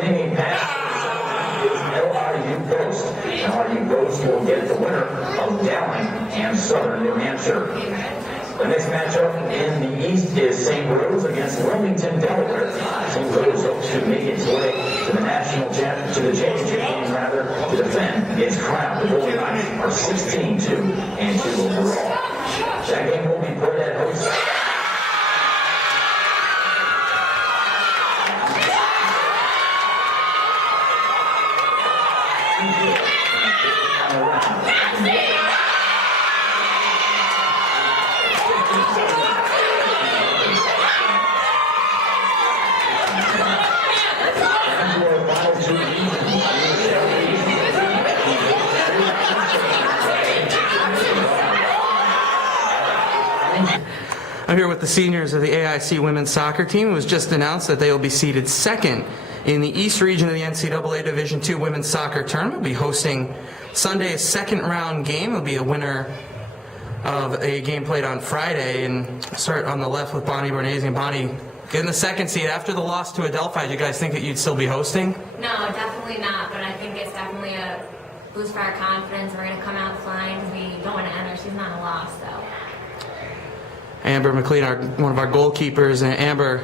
Hitting a pass is LIU Post. LIU Post will get the winner of Dowling and Southern New Hampshire. The next matchup in the East is St. Rose against Wilmington, Delaware. St. Rose hopes to make its way to the championship game, rather, to defend its crown. The Golden Knights are 16-2 and 2 overall. That game will be played at host. I'm here with the seniors of the AIC women's soccer team. It was just announced that they will be seated second in the East region of the NCAA Division II women's soccer tournament. We'll be hosting Sunday's second round game. It'll be a winner of a game played on Friday. And start on the left with Bonnie Bornese. And Bonnie, getting the second seed after the loss to Adelphi. Do you guys think that you'd still be hosting? No, definitely not. But I think it's definitely a boost for our confidence. We're going to come out flying because we don't want to end our season on a loss, so. Amber McLean, one of our goalkeepers, and Amber,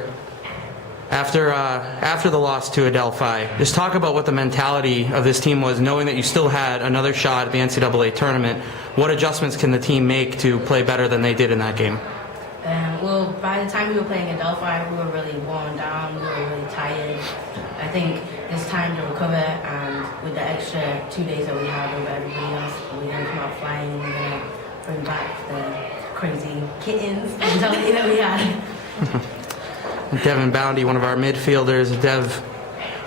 after the loss to Adelphi, just talk about what the mentality of this team was, knowing that you still had another shot at the NCAA tournament. What adjustments can the team make to play better than they did in that game? Well, by the time we were playing Adelphi, we were really worn down, we were really tired. I think it's time to recover, and with the extra 2 days that we have over everybody else, we're going to come out flying and we're going to bring back the crazy kittens mentality that we had. Devin Boundy, one of our midfielders. Dev,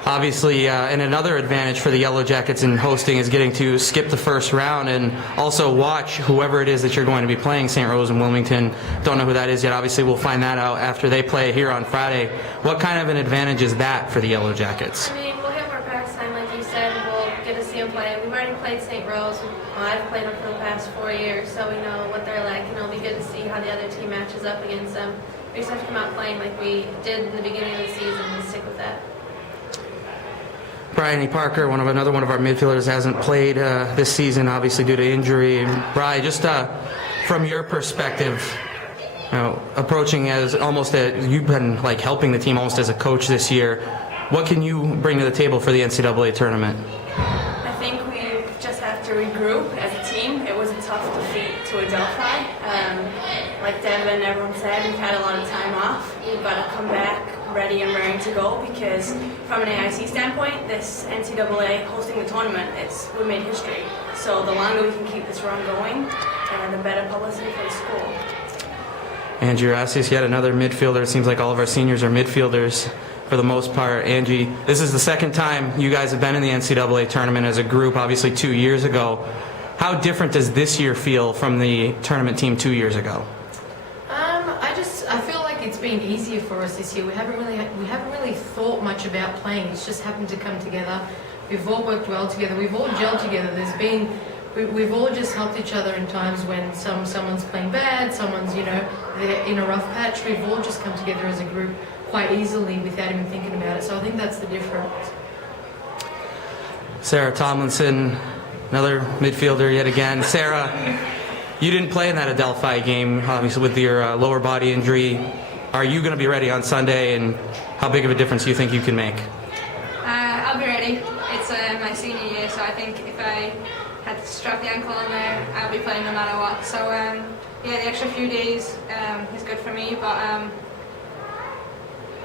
obviously, and another advantage for the Yellow Jackets in hosting is getting to skip the first round and also watch whoever it is that you're going to be playing, St. Rose and Wilmington. Don't know who that is yet. Obviously, we'll find that out after they play here on Friday. What kind of an advantage is that for the Yellow Jackets? I mean, we'll get more practice time, like you said. We'll get to see them play. We've already played St. Rose. I've played them for the past 4 years, so we know what they're like, and it'll be good to see how the other team matches up against them. We just have to come out playing like we did in the beginning of the season and stick with that. Bryony Parker, another one of our midfielders, hasn't played this season, obviously due to injury. Bri, just from your perspective, approaching as almost you've been like helping the team almost as a coach this year. What can you bring to the table for the NCAA tournament? I think we just have to regroup as a team. It was a tough defeat to Adelphi. Like Devin and everyone said, we've had a lot of time off. We've got to come back ready and raring to go because from an AIC standpoint, this NCAA hosting the tournament, we made history. So the longer we can keep this run going, the better publicity for the school. Angie Rassius, yet another midfielder. It seems like all of our seniors are midfielders for the most part. Angie, this is the second time you guys have been in the NCAA tournament as a group, obviously 2 years ago. How different does this year feel from the tournament team 2 years ago? I feel like it's been easier for us this year. We haven't really thought much about playing. It's just happened to come together. We've all worked well together. We've all gelled together. We've all just helped each other in times when someone's playing bad, someone's they're in a rough patch. We've all just come together as a group quite easily without even thinking about it. So I think that's the difference. Sarah Tomlinson, another midfielder yet again. Sarah, you didn't play in that Adelphi game, obviously with your lower body injury. Are you going to be ready on Sunday, and how big of a difference do you think you can make? I'll be ready. It's my senior year, so I think if I had to strap the ankle on there, I'll be playing no matter what. So yeah, the extra few days is good for me, but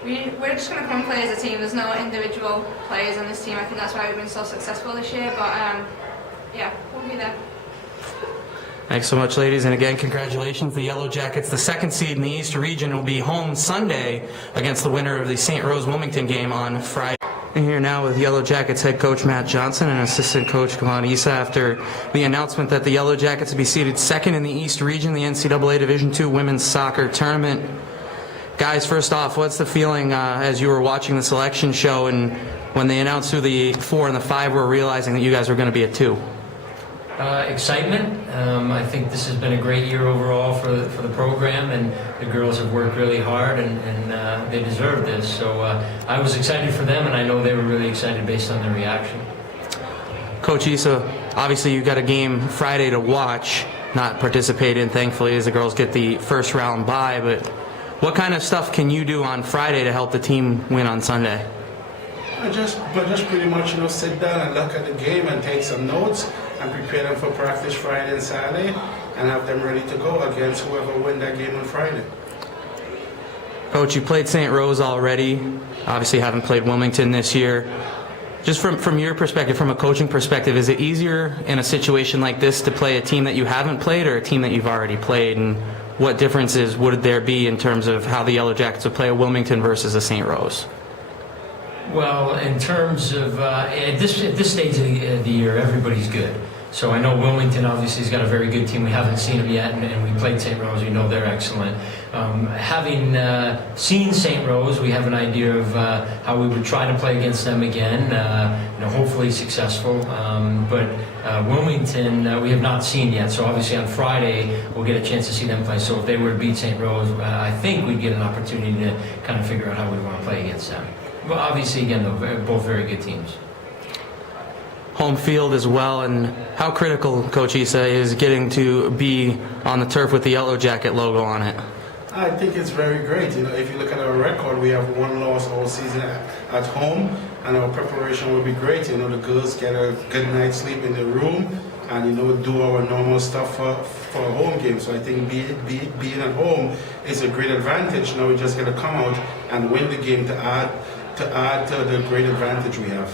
we're just going to come and play as a team. There's no individual players on this team. I think that's why we've been so successful this year, but yeah, we'll be there. Thanks so much, ladies, and again, congratulations. The Yellow Jackets, the second seed in the East region, will be home Sunday against the winner of the St. Rose Wilmington game on Friday. And here now with Yellow Jackets head coach Matt Johnson and assistant coach Kevon Isa after the announcement that the Yellow Jackets will be seated second in the East region, the NCAA Division II women's soccer tournament. Guys, first off, what's the feeling as you were watching the selection show and when they announced who the 4 and the 5 were, realizing that you guys were going to be at 2? Excitement. I think this has been a great year overall for the program, and the girls have worked really hard, and they deserve this. So I was excited for them, and I know they were really excited based on their reaction. Coach Isa, obviously you got a game Friday to watch, not participate in, thankfully, as the girls get the first round bye, but what kind of stuff can you do on Friday to help the team win on Sunday? Just pretty much, sit down and look at the game and take some notes and prepare them for practice Friday and Saturday and have them ready to go against whoever win that game on Friday. Coach, you played St. Rose already, obviously haven't played Wilmington this year. Just from your perspective, from a coaching perspective, is it easier in a situation like this to play a team that you haven't played or a team that you've already played? And what differences would there be in terms of how the Yellow Jackets would play a Wilmington versus a St. Rose? Well, in terms of at this stage of the year, everybody's good. So I know Wilmington obviously has got a very good team. We haven't seen them yet, and we played St. Rose. We know they're excellent. Having seen St. Rose, we have an idea of how we would try to play against them again. Hopefully successful. But Wilmington, we have not seen yet. So obviously on Friday, we'll get a chance to see them play. So if they were to beat St. Rose, I think we'd get an opportunity to kind of figure out how we want to play against them. Well, obviously, again, though, both very good teams. Home field as well, and how critical, Coach Isa, is getting to be on the turf with the Yellow Jacket logo on it? I think it's very great. If you look at our record, we have 1 loss all season at home, and our preparation will be great. The girls get a good night's sleep in the room, and do our normal stuff for a home game. So I think being at home is a great advantage. Now we just got to come out and win the game to add to the great advantage we have.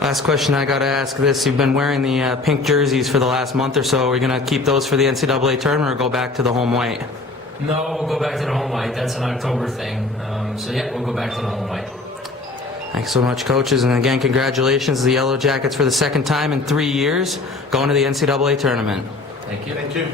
Last question I got to ask this. You've been wearing the pink jerseys for the last month or so. Are we going to keep those for the NCAA tournament or go back to the home white? No, we'll go back to the home white. That's an October thing. So yeah, we'll go back to the home white. Thanks so much, coaches. And again, congratulations to the Yellow Jackets for the second time in 3 years going to the NCAA tournament. Thank you. Thank you.